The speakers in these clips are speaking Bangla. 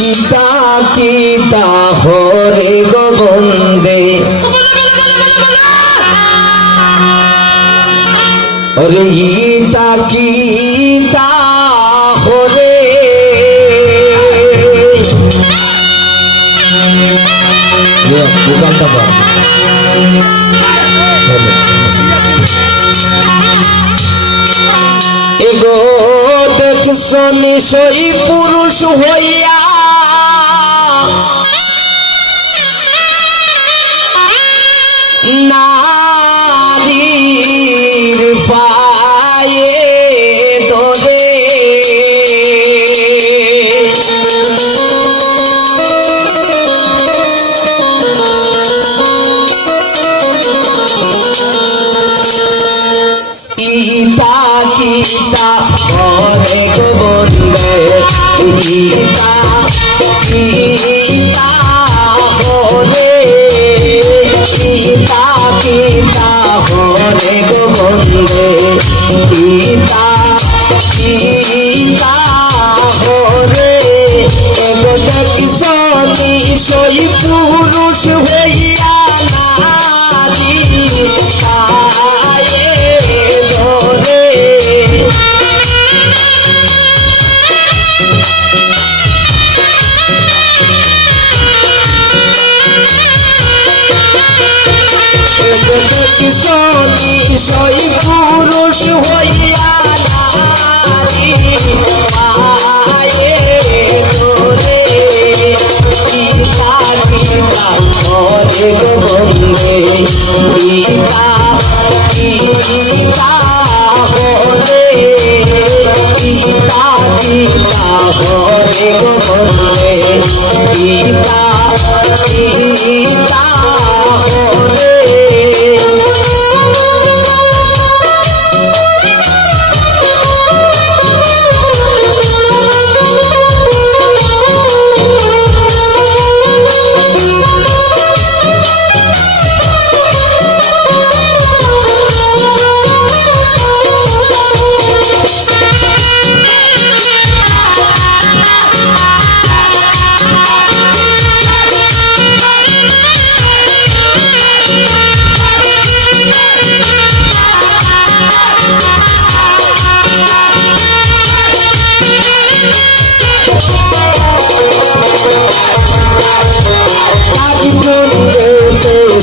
ইতা কিতা হরে গোবন্দে অরে ইতা কিতা হরে এগো দেখছ নিশই পুরুষ হইয়া নারীর পায়ে ধরে ইতা কিতা হরে গোবন্দে ইতা কিতা হরে ইতা কিতা হরে গোবন্দে ইতা কিতা হরে এগো দেখিস নিশই পুরুষ হইয়া নারী পায়ে ধরে নিশই পুরুষ হইয়া নারী পায়ে ধরে ইতা কিতা হরে গোবন্দে ইতা কিতা হরে ইতা কিতা হরে গোবন্দে ইতা কিতা হরে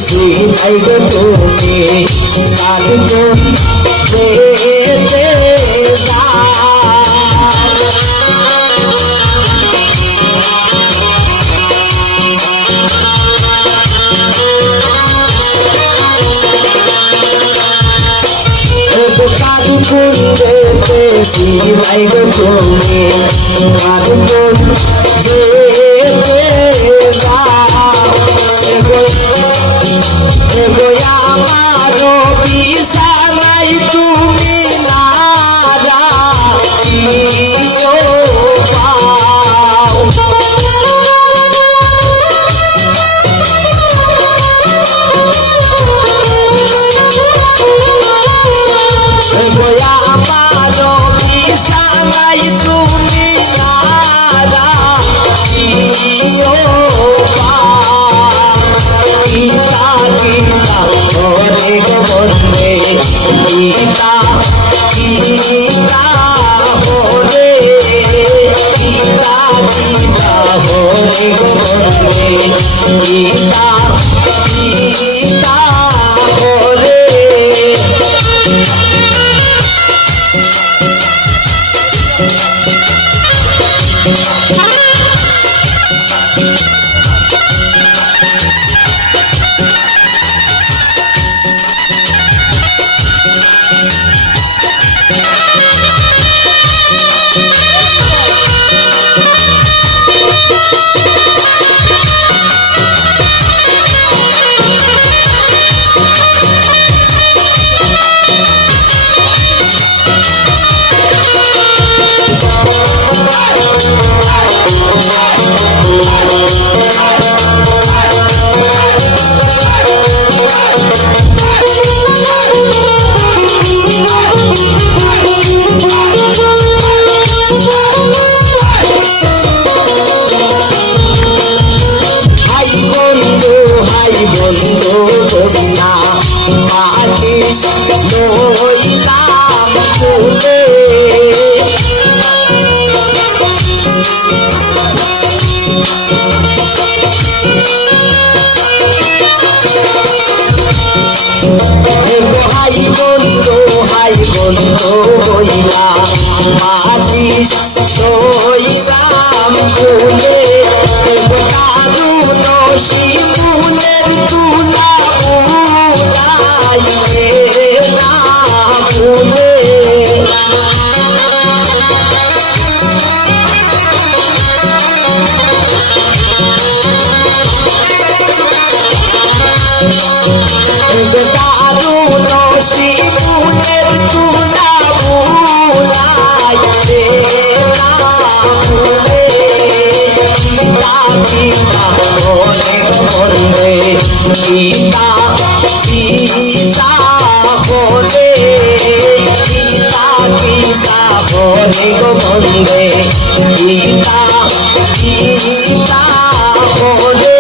সিনাই গো তুমি কার গুণ পেতে কার গুণ পেতে সিনাই গো তুমি কার গুণ যেতে আমারো বিছানাই তুমি নারা আমারো বিছানাই তুমি নারা ইতা কিতা হরে গোবন্দে ইতা কিতা হরে ইতা কিতা হরে গোবন্দে ইতা কিতা হরে লইলাম ফুলে হাই বন্ধু হইলা মালিশ লইলাম ফুলে কাজু নসি ফুলের তুলা ফুলাইলে না ফুলে কাজু নসি ফুলের তুলা ফুলাইলে না ফুলে পিতা অনেক বন্ধে পিতা পিতা হলে পিতা পিতা অনেক বন্ধে পিতা পিতা হলে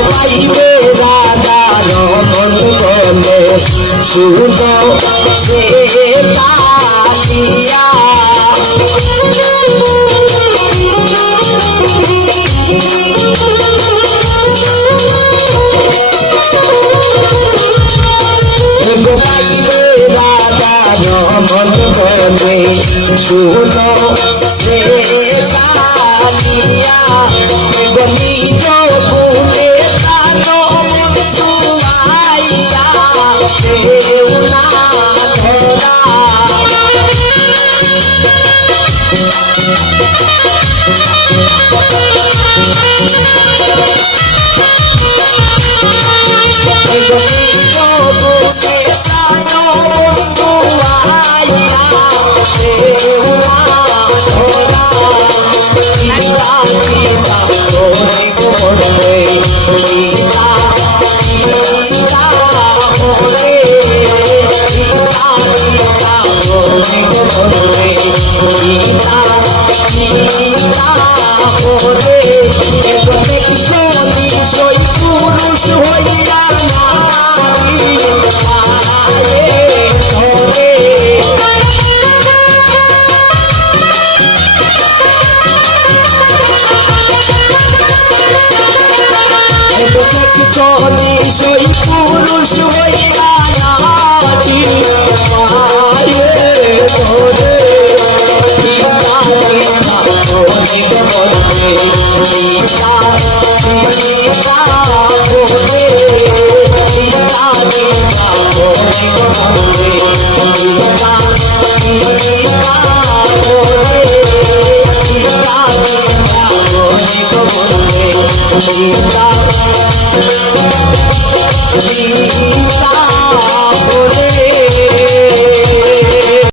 পাইবে রাধা রমন বলে শুধু পাতিয়া পাইবে রাধা রমন বলে শুধু পাতিয়া নিজ গুণে প্রাণ বন্ধু আইয়া কেউ না ধরা নিজ গুণে প্রাণ বন্ধু আইয়া কেউ না ধরা পিতা পিতা অনেক বন্ধে পিতা পিতা হলে পিতা পিতা অনেক বন্ধে পিতা পিতা হলে অনেক শনি সই পুরুষ হইয়া নারী পায়ে ধরে সনি সই পুরুষ হইয়া নাচি পায়ে ধরে পিতা পিতা অনেক বন্ধে পিতা পিতা হলে পিতা পিতা অনেক বন্ধে পিতা পিতা হলে পিতা পিতা অনেক বন্ধে পিতা পিতা